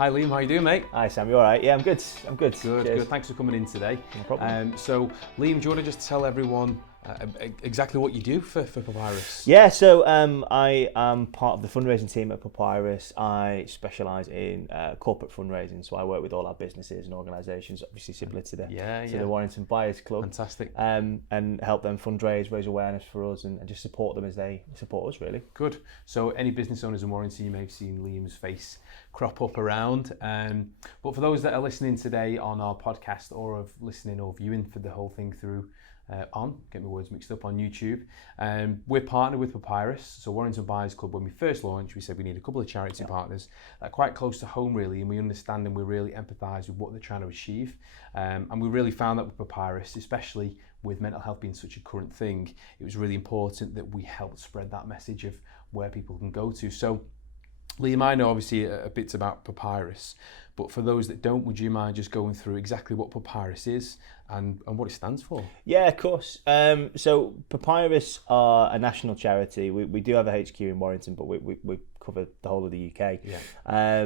Hi Liam, how you doing, mate? Hi Sam, you all right? Yeah, I'm good. Good, Cheers. good. Thanks for coming in today. No problem. So Liam, do you want to just tell everyone exactly what you do for Papyrus? Yeah, so I am part of the fundraising team at Papyrus. I specialise in corporate fundraising, so I work with all our businesses and organisations, obviously similar to the Warrington Buyers Club. Fantastic. And help them fundraise, raise awareness for us, and just support them as they support us, really. Good. So any business owners in Warrington, you may have seen Liam's face crop up around. But for those that are listening today on our podcast or of listening or viewing for the whole thing through get my words mixed up, on YouTube. We're partnered with Papyrus, so Warrington Buyers Club. When we first launched, we said we need a couple of charity partners that are quite close to home, really, and we understand and we really empathise with what they're trying to achieve. And we really found that with Papyrus, especially with mental health being such a current thing, it was really important that we helped spread that message of where people can go to. So Liam, I know obviously a bit about Papyrus, but for those that don't, would you mind just going through exactly what Papyrus is and what it stands for? Yeah, of course. So Papyrus are a national charity. We do have a HQ in Warrington, but we cover the whole of the UK. Yeah.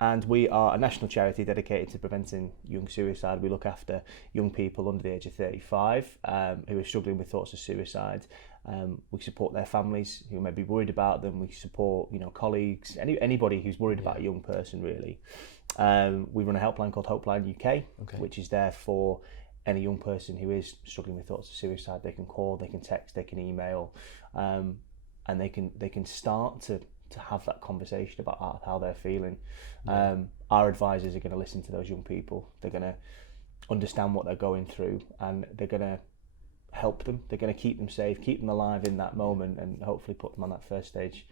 And we are a national charity dedicated to preventing young suicide. We look after young people under the age of 35 who are struggling with thoughts of suicide. We support their families who may be worried about them. We support, colleagues, anybody who's worried about a young person, really. We run a helpline called Helpline UK, which is there for any young person who is struggling with thoughts of suicide. They can call, they can text, they can email, and they can start to have that conversation about how they're feeling. Our advisors are going to listen to those young people. They're going to understand what they're going through, and they're going to help them. They're going to keep them safe, keep them alive in that moment, and hopefully put them on that first stage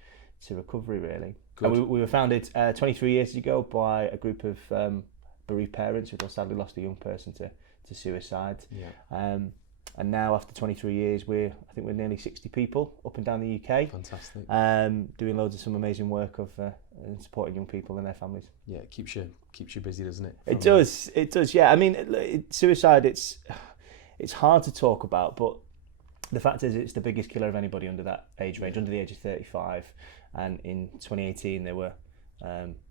to recovery, really. And we were founded 23 years ago by a group of bereaved parents who sadly lost a young person to suicide. And now, after 23 years, I think we're nearly 60 people up and down the UK. Fantastic. Doing loads of some amazing work of supporting young people and their families. Yeah, it keeps you busy, doesn't it? It does. Yeah, I mean, suicide. It's hard to talk about, but the fact is, it's the biggest killer of anybody under that age range, under the age of 35. And in 2018, there were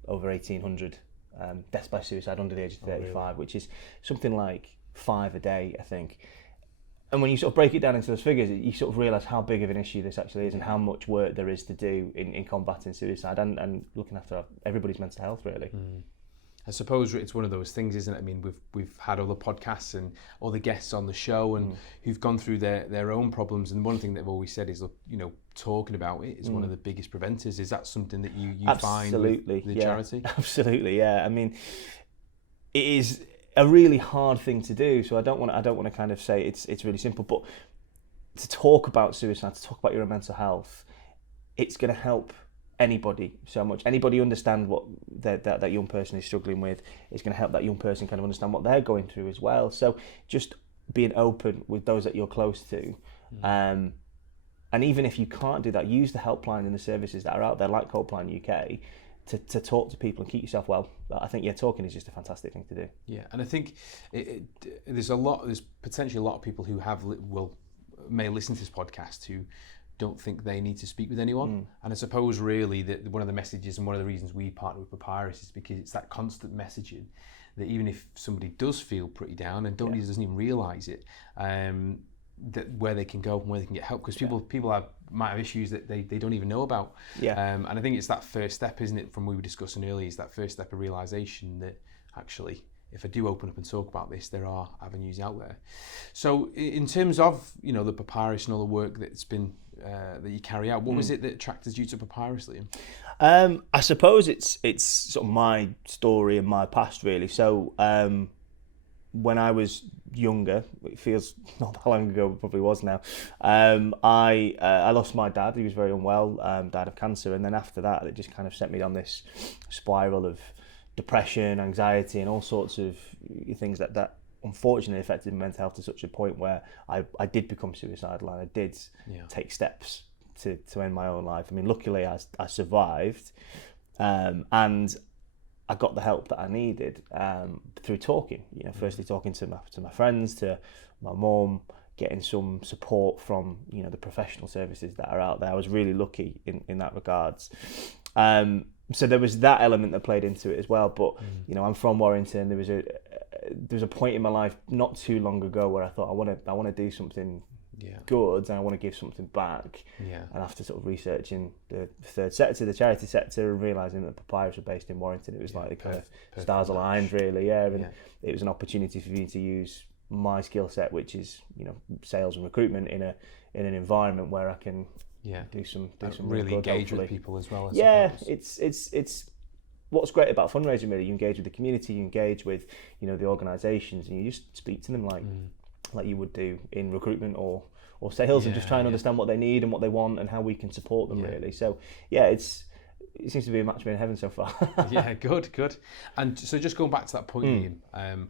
over 1,800 deaths by suicide under the age of 35, really? Which is something like 5 a day, I think. And when you sort of break it down into those figures, you sort of realise how big of an issue this actually is and how much work there is to do in combating suicide and looking after everybody's mental health, really. I suppose it's one of those things, isn't it? I mean, we've had other podcasts and other guests on the show and who've gone through their own problems, and one thing they've always said is, talking about it is one of the biggest preventers. Is that something that you find with the charity? Absolutely, yeah. I mean, it is a really hard thing to do, so I don't want to kind of say it's really simple, but to talk about suicide, to talk about your mental health, it's going to help anybody so much. Anybody understand what that young person is struggling with. It's going to help that young person kind of understand what they're going through as well. So just being open with those that you're close to, and even if you can't do that, use the helpline and the services that are out there, like Helpline UK, to talk to people and keep yourself well. I think talking is just a fantastic thing to do. Yeah, and I think there's potentially a lot of people who may listen to this podcast who don't think they need to speak with anyone. And I suppose really that one of the messages and one of the reasons we partner with Papyrus is because it's that constant messaging that even if somebody does feel pretty down and doesn't even realise it, that where they can go and where they can get help, because people might have issues that they don't even know about. And I think it's that first step, isn't it, from what we were discussing earlier, is that first step of realisation that actually, if I do open up and talk about this, there are avenues out there. So in terms of the Papyrus and all the work that's been that you carry out, what was it that attracted you to Papyrus, Liam? I suppose it's sort of my story and my past, really. So when I was younger, it feels not that long ago, it probably was now, I lost my dad. He was very unwell, died of cancer, and then after that it just kind of sent me down this spiral of depression, anxiety, and all sorts of things that unfortunately affected my mental health to such a point where I did become suicidal, and I did take steps to end my own life. I mean, luckily I survived, and I got the help that I needed through talking. Firstly talking to my friends, to my mum, getting some support from the professional services that are out there. I was really lucky in that regards. So there was that element that played into it as well. But you know, I'm from Warrington. There was a point in my life not too long ago where I thought I want to do something good, and I want to give something back. And after sort of researching the third sector, the charity sector, and realising that Papyrus were based in Warrington, it was like the kind of stars aligned, really. And it was an opportunity for me to use my skill set, which is, you know, sales and recruitment in an environment where I can do some really good, engage hopefully. with people as well. It's what's great about fundraising, really. You engage with the community, you engage with, you know, the organisations, and you just speak to them like you would do in recruitment or sales, and just try and understand what they need and what they want and how we can support them, really. So it seems to be a match made in heaven so far. Good. And so just going back to that point, Liam,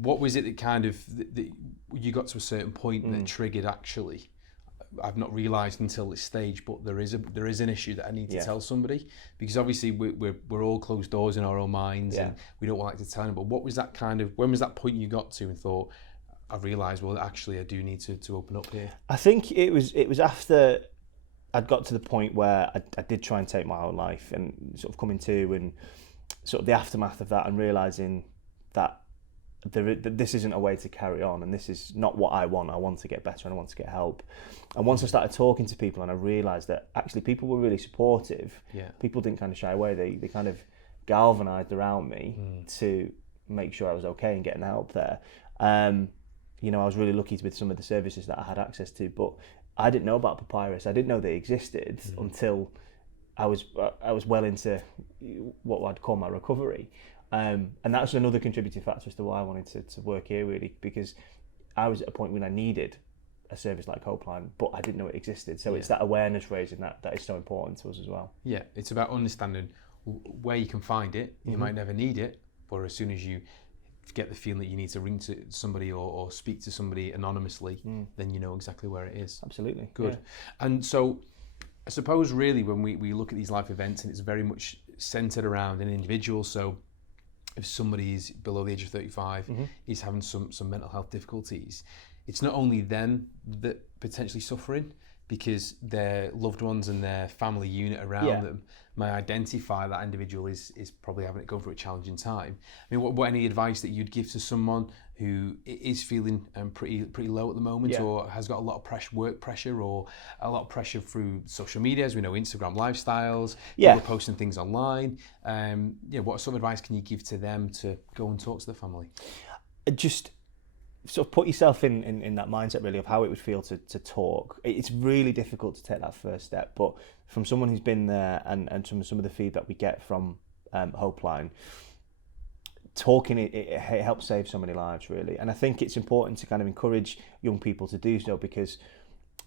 what was it that kind of that you got to a certain point that triggered, actually, I've not realised until this stage, but there is an issue that I need to tell somebody? Because obviously we're all closed doors in our own minds, and we don't like to tell them. But what was that kind of, when was that point you got to and thought, I've realised, well, actually I do need to open up here? I think it was after I'd got to the point where I did try and take my own life, and sort of coming to, and sort of the aftermath of that, and realising that this isn't a way to carry on, and this is not what I want. I want to get better, and I want to get help. And once I started talking to people, and I realised that actually people were really supportive. People didn't kind of shy away. They kind of galvanised around me to make sure I was okay and getting help there. You know, I was really lucky with some of the services that I had access to, but I didn't know about Papyrus. I didn't know they existed until I was well into what I'd call my recovery. And that's another contributing factor as to why I wanted to work here, really, because I was at a point when I needed a service like Hopeline, but I didn't know it existed. So it's that awareness raising that is so important to us as well. Yeah, it's about understanding where you can find it. You might never need it, but as soon as you get the feeling that you need to ring to somebody or speak to somebody anonymously, then you know exactly where it is. Absolutely. Good. And so I suppose really when we look at these life events, and it's very much centred around an individual, so if somebody is below the age of 35, is having some mental health difficulties, it's not only them that potentially suffering, because their loved ones and their family unit around them may identify that individual is probably going through a challenging time. I mean, what any advice that you'd give to someone who is feeling pretty low at the moment, or has got a lot of work pressure, or a lot of pressure through social media, as we know, Instagram lifestyles, people posting things online. What sort of advice can you give to them to go and talk to the family? Just sort of put yourself in that mindset, really, of how it would feel to talk. It's really difficult to take that first step, but from someone who's been there, and from some of the feedback we get from Hopeline, talking it helps save so many lives, really. And I think it's important to kind of encourage young people to do so, because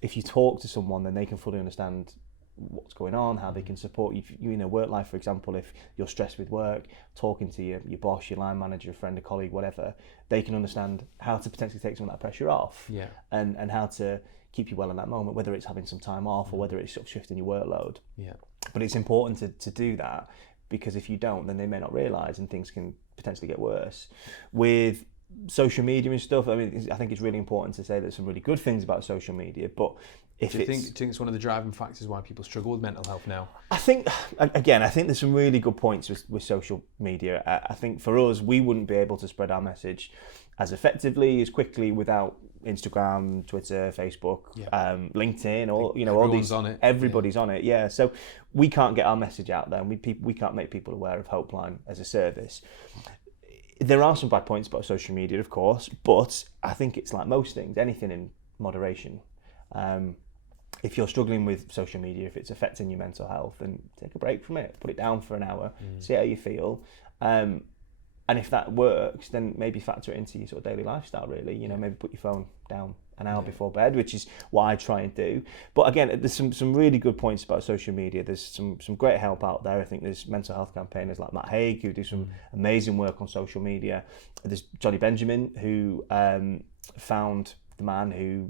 if you talk to someone, then they can fully understand what's going on, how they can support you in a work life. For example, if you're stressed with work, talking to your boss, your line manager, a friend, a colleague, whatever, they can understand how to potentially take some of that pressure off, and how to keep you well in that moment, whether it's having some time off or whether it's sort of shifting your workload. But it's important to do that, because if you don't, then they may not realise, and things can potentially get worse. With social media and stuff, I mean, I think it's really important to say there's some really good things about social media, but do you think it's one of the driving factors why people struggle with mental health now? I think there's some really good points with social media. I think for us, we wouldn't be able to spread our message as effectively, as quickly, without Instagram, Twitter, Facebook, LinkedIn, or all these. On it. Everybody's on it. So we can't get our message out there, and we can't make people aware of Hopeline as a service. There are some bad points about social media, of course, but I think it's like most things, anything in moderation. If you're struggling with social media, if it's affecting your mental health, then take a break from it, put it down for an hour, see how you feel. And if that works, then maybe factor it into your sort of daily lifestyle, really. Maybe put your phone down an hour before bed, which is what I try and do. But again, there's some really good points about social media. There's some great help out there. I think there's mental health campaigners like Matt Haig, who do some amazing work on social media. There's Johnny Benjamin, who found the man who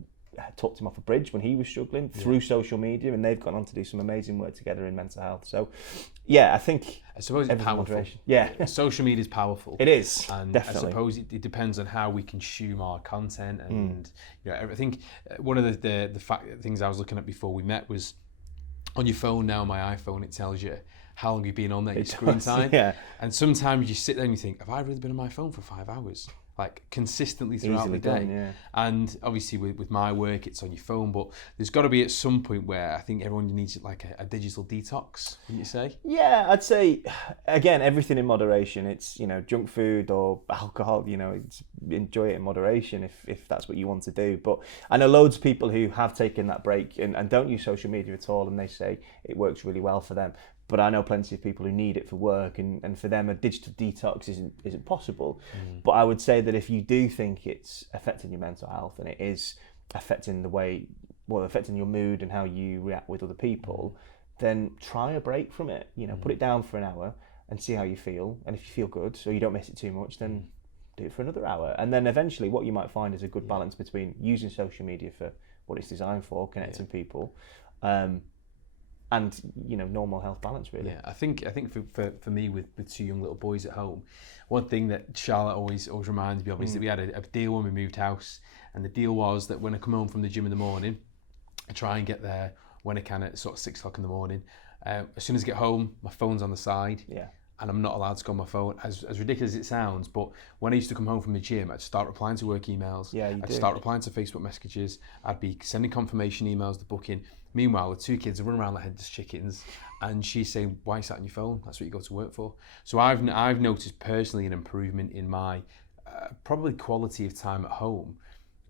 talked him off a bridge when he was struggling through social media, and they've gone on to do some amazing work together in mental health. So I suppose it's powerful. Social media is powerful. It is, and definitely. I suppose it depends on how we consume our content, and I think one of the things I was looking at before we met was on your phone now, my iPhone, it tells you how long you've been on there, your screen does, time. yeah. And sometimes you sit there and you think, have I really been on my phone for 5 hours? Like consistently throughout Easily the day. done, yeah. And obviously with my work, it's on your phone, but there's got to be at some point where I think everyone needs like a digital detox, wouldn't you say? Yeah, I'd say, again, everything in moderation. It's, junk food or alcohol, enjoy it in moderation if that's what you want to do. But I know loads of people who have taken that break and don't use social media at all, and they say it works really well for them. But I know plenty of people who need it for work, and for them a digital detox isn't possible. But I would say that if you do think it's affecting your mental health and it is affecting affecting your mood and how you react with other people, then try a break from it. Put it down for an hour and see how you feel. And if you feel good, so you don't miss it too much, then do it for another hour. And then eventually what you might find is a good balance between using social media for what it's designed for, connecting people, and normal health balance, really. Yeah, I think for me with 2 young little boys at home, one thing that Charlotte always reminds me of is that we had a deal when we moved house, and the deal was that when I come home from the gym in the morning, I try and get there when I can at sort of 6 o'clock in the morning. As soon as I get home, my phone's on the side. Yeah. And I'm not allowed to go on my phone, as ridiculous as it sounds, but when I used to come home from the gym, I'd start replying to work emails, I'd start replying to Facebook messages, I'd be sending confirmation emails to booking. Meanwhile, the 2 kids are running around like headless chickens, and she's saying, why are you sat on your phone? That's what you go to work for. So I've noticed personally an improvement in my probably quality of time at home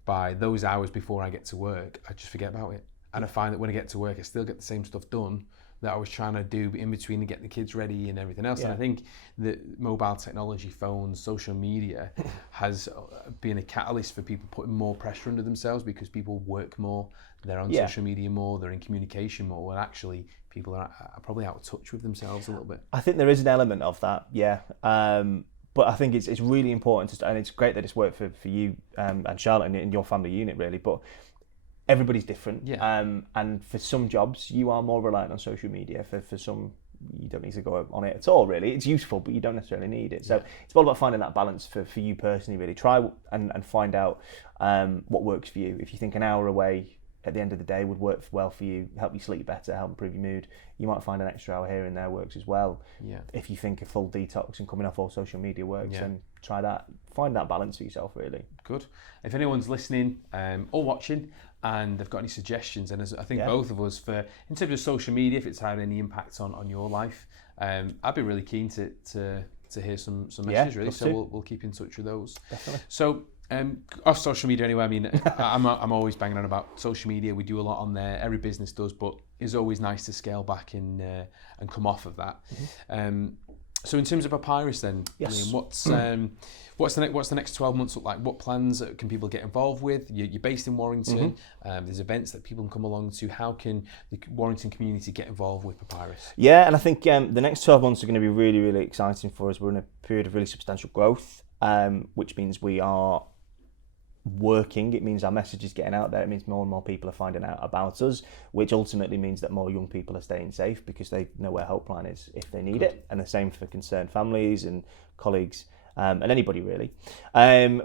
by those hours before I get to work. I just forget about it. And I find that when I get to work, I still get the same stuff done that I was trying to do in between and get the kids ready and everything else. Yeah. And I think that mobile technology, phones, social media has been a catalyst for people putting more pressure under themselves because people work more, they're on social media more, they're in communication more, and actually people are probably out of touch with themselves a little bit. I think there is an element of that, yeah. But I think it's really important, and it's great that it's worked for you and Charlotte and your family unit, really. But everybody's different, and for some jobs you are more reliant on social media. For some, you don't need to go on it at all, really. It's useful, but you don't necessarily need it. So it's all about finding that balance for you personally, really. Try and find out what works for you. If you think an hour away at the end of the day would work well for you, help you sleep better, help improve your mood, you might find an extra hour here and there works as well. If you think a full detox and coming off all social media works, then try that. Find that balance for yourself, really. Good. If anyone's listening or watching and they've got any suggestions, and as I think both of us, in terms of social media, if it's had any impact on your life, I'd be really keen to hear some messages, really. So we'll keep in touch with those. Definitely. So off social media anyway, I mean, I'm always banging on about social media. We do a lot on there. Every business does, but it's always nice to scale back and come off of that. So in terms of Papyrus then, Liam, what's the next 12 months look like? What plans can people get involved with? You're based in Warrington. There's events that people can come along to. How can the Warrington community get involved with Papyrus? Yeah, and I think the next 12 months are going to be really, really exciting for us. We're in a period of really substantial growth, which means we are working. It means our message is getting out there. It means more and more people are finding out about us, which ultimately means that more young people are staying safe because they know where helpline is if they need it. And the same for concerned families and colleagues and anybody, really.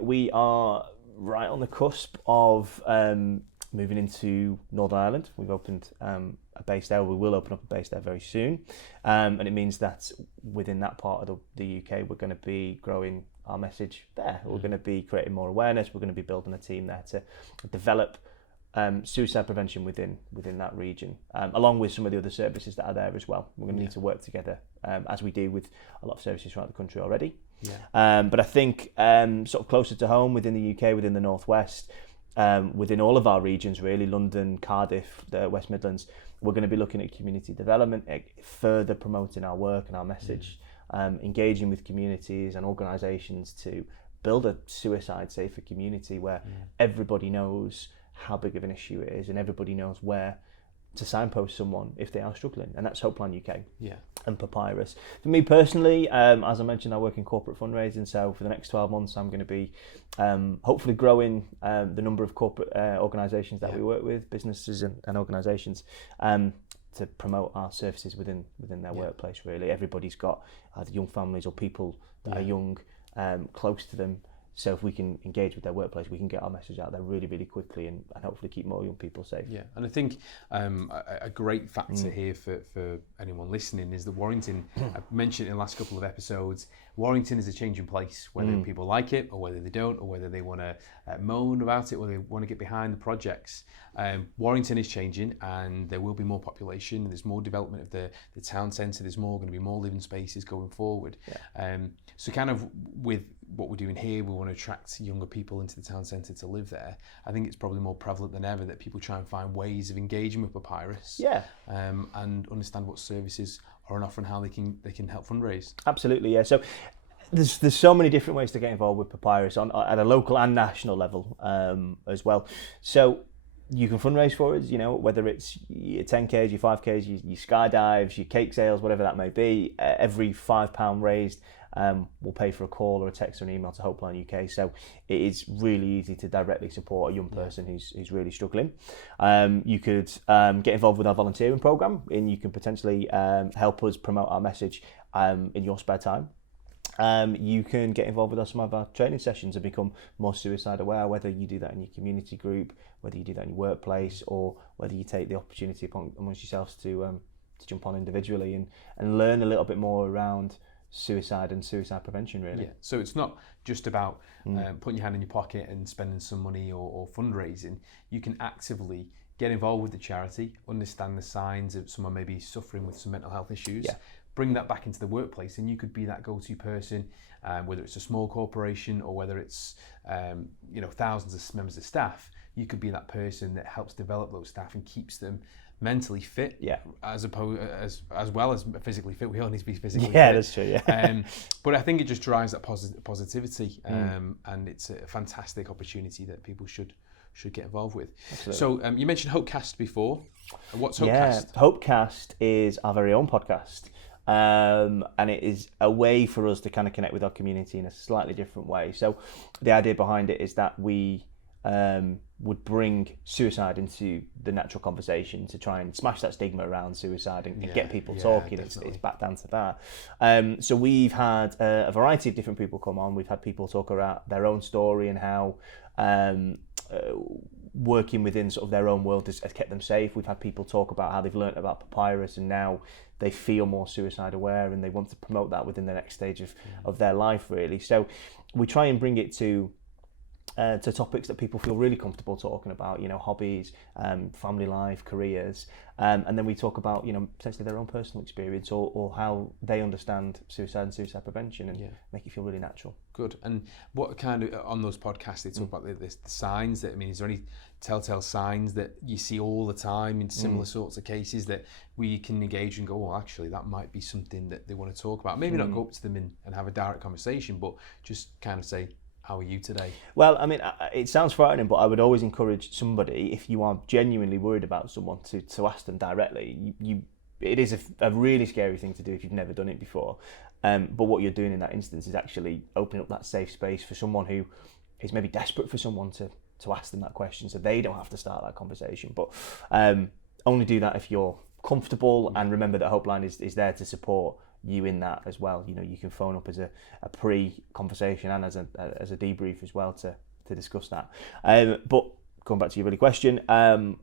We are right on the cusp of moving into Northern Ireland. We've opened a base there. We will open up a base there very soon, and it means that within that part of the UK we're going to be growing our message there. We're going to be creating more awareness. We're going to be building a team there to develop suicide prevention within that region, along with some of the other services that are there as well. We're going to need to work together as we do with a lot of services throughout the country already. But I think sort of closer to home within the UK, within the Northwest, within all of our regions really, London, Cardiff, the West Midlands, we're going to be looking at community development, further promoting our work and our message, engaging with communities and organisations to build a suicide safer community where everybody knows how big of an issue it is and everybody knows where to signpost someone if they are struggling, and that's Hopeline UK and Papyrus. For me personally, as I mentioned, I work in corporate fundraising, so for the next 12 months I'm going to be hopefully growing the number of corporate organisations that we work with, businesses and organisations, to promote our services within their workplace, really. Everybody's got either young families or people that are young close to them, So if we can engage with their workplace, we can get our message out there really, really quickly and hopefully keep more young people safe. Yeah, and I think a great factor here for anyone listening is that Warrington, I've mentioned in the last couple of episodes, Warrington is a changing place, whether people like it or whether they don't, or whether they want to moan about it or they want to get behind the projects. Warrington is changing and there will be more population, there's more development of the town centre, there's going to be more living spaces going forward. So kind of with what we're doing here, we want to attract younger people into the town centre to live there. I think it's probably more prevalent than ever that people try and find ways of engaging with Papyrus, and understand what services are on offer and how they can help fundraise. Absolutely, yeah. So there's so many different ways to get involved with Papyrus at a local and national level as well. So you can fundraise for us, whether it's your 10Ks, your 5Ks, your skydives, your cake sales, whatever that may be. Every £5 raised will pay for a call or a text or an email to Hopeline UK. So it is really easy to directly support a young person who's really struggling. You could get involved with our volunteering programme, and you can potentially help us promote our message in your spare time. You can get involved with some of our training sessions and become more suicide aware, whether you do that in your community group, whether you do that in your workplace, or whether you take the opportunity amongst yourselves to jump on individually and learn a little bit more around suicide and suicide prevention, really. Yeah. So it's not just about putting your hand in your pocket and spending some money or fundraising. You can actively get involved with the charity, understand the signs of someone maybe suffering with some mental health issues, bring that back into the workplace, and you could be that go-to person, whether it's a small corporation or whether it's thousands of members of staff. You could be that person that helps develop those staff and keeps them mentally fit, as well as physically fit. We all need to be physically fit. Yeah, that's true. Yeah. But I think it just drives that positivity, and it's a fantastic opportunity that people should get involved with. Absolutely. So you mentioned Hopecast before. What's Hopecast? Yeah, Hopecast is our very own podcast. And it is a way for us to kind of connect with our community in a slightly different way. So the idea behind it is that we would bring suicide into the natural conversation to try and smash that stigma around suicide and get people talking. It's back down to that. So we've had a variety of different people come on. We've had people talk about their own story and how working within sort of their own world has kept them safe. We've had people talk about how they've learnt about Papyrus and now they feel more suicide aware and they want to promote that within the next stage of their life, really. So we try and bring it to topics that people feel really comfortable talking about, hobbies, family life, careers, and then we talk about, potentially their own personal experience or how they understand suicide and suicide prevention and make it feel really natural. Good. And what kind of, on those podcasts, they talk about the signs that, is there any telltale signs that you see all the time in similar sorts of cases that we can engage and go, well, actually, that might be something that they want to talk about? Maybe not go up to them and have a direct conversation, but just kind of say, how are you today? Well, it sounds frightening, but I would always encourage somebody, if you are genuinely worried about someone, to ask them directly. It is a really scary thing to do if you've never done it before. But what you're doing in that instance is actually opening up that safe space for someone who is maybe desperate for someone to ask them that question so they don't have to start that conversation. But only do that if you're comfortable, and remember that Hopeline is there to support you in that as well. You can phone up as a pre-conversation and as a debrief as well to discuss that. But going back to your really question, are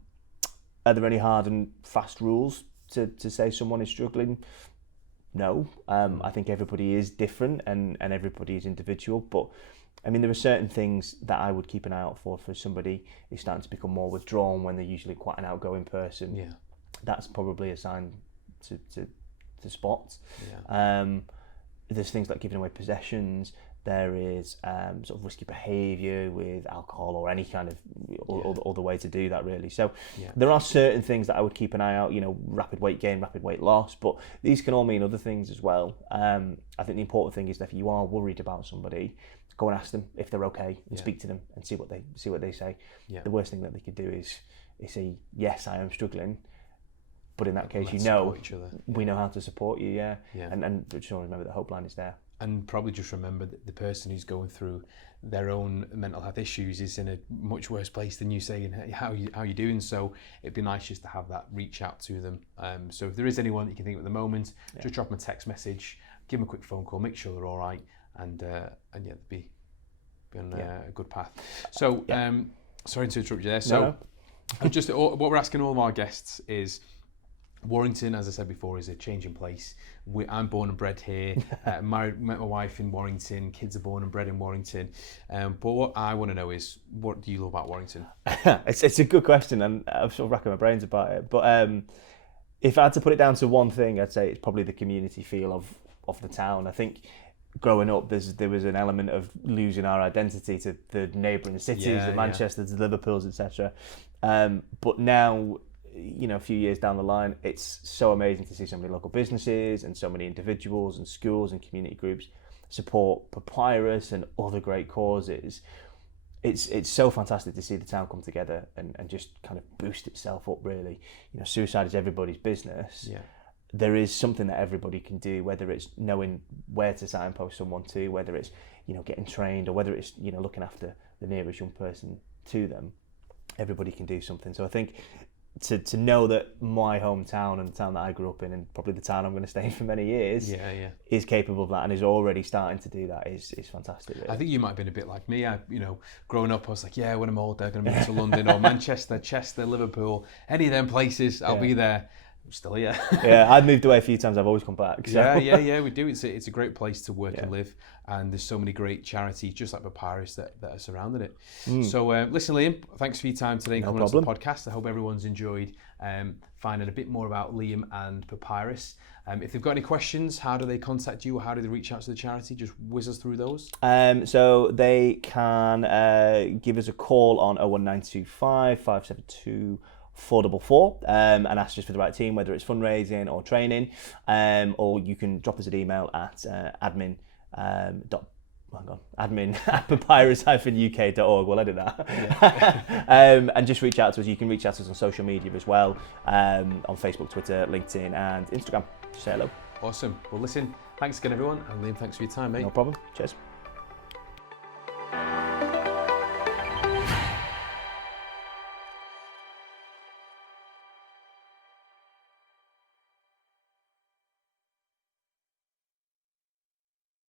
there any hard and fast rules to say someone is struggling? No. I think everybody is different and everybody is individual, but there are certain things that I would keep an eye out for somebody who's starting to become more withdrawn when they're usually quite an outgoing person. Yeah. That's probably a sign to spot. There's things like giving away possessions. There is sort of risky behaviour with alcohol or any kind of other way to do that, really. So there are certain things that I would keep an eye out, rapid weight gain, rapid weight loss, but these can all mean other things as well. I think the important thing is that if you are worried about somebody, go and ask them if they're okay and speak to them and see what they say. The worst thing that they could do is say, yes, I am struggling. But in that case, we know how to support you, and just remember that Hopeline is there. And probably just remember that the person who's going through their own mental health issues is in a much worse place than you saying, hey, how are you doing? So it'd be nice just to have that reach out to them. So if there is anyone that you can think of at the moment, just drop them a text message, give them a quick phone call, make sure they're all right, and they'd be a good path. So, sorry to interrupt you there. So, No. just what we're asking all of our guests is, Warrington, as I said before, is a changing place. I'm born and bred here. Met my wife in Warrington. Kids are born and bred in Warrington. But what I want to know is, what do you love about Warrington? It's a good question, and I'm sort of racking my brains about it. But if I had to put it down to one thing, I'd say it's probably the community feel of the town. I think growing up, there was an element of losing our identity to the neighbouring cities, the Manchesters, the Liverpools, etc. But now, you know, a few years down the line, it's so amazing to see so many local businesses and so many individuals and schools and community groups support Papyrus and other great causes. It's so fantastic to see the town come together and just kind of boost itself up, really. You know, suicide is everybody's business. Yeah. There is something that everybody can do, whether it's knowing where to signpost someone to, whether it's, you know, getting trained, or whether it's, you know, looking after the nearest young person to them. Everybody can do something. So I think to know that my hometown and the town that I grew up in, and probably the town I'm going to stay in for many years, is capable of that and is already starting to do that is fantastic. Really. I think you might have been a bit like me. Growing up, I was like, when I'm old, they're going to move to London or Manchester, Chester, Liverpool, any of them places, I'll be there. I'm still here. I've moved away a few times. I've always come back. So. Yeah, we do. It's a great place to work and live, and there's so many great charities, just like Papyrus, that are surrounding it. So, listen, Liam, thanks for your time today and coming on to the podcast. I hope everyone's enjoyed finding a bit more about Liam and Papyrus. If they've got any questions, how do they contact you, or how do they reach out to the charity? Just whiz us through those. So they can give us a call on 01925 572 444 and ask just for the right team, whether it's fundraising or training, or you can drop us an email at admin at papyrus-uk.org. We'll edit that. And just reach out to us. You can reach out to us on social media as well, on Facebook, Twitter, LinkedIn and Instagram. Just say hello. Awesome. Well, listen, thanks again, everyone. And Liam, thanks for your time, mate. No problem. Cheers.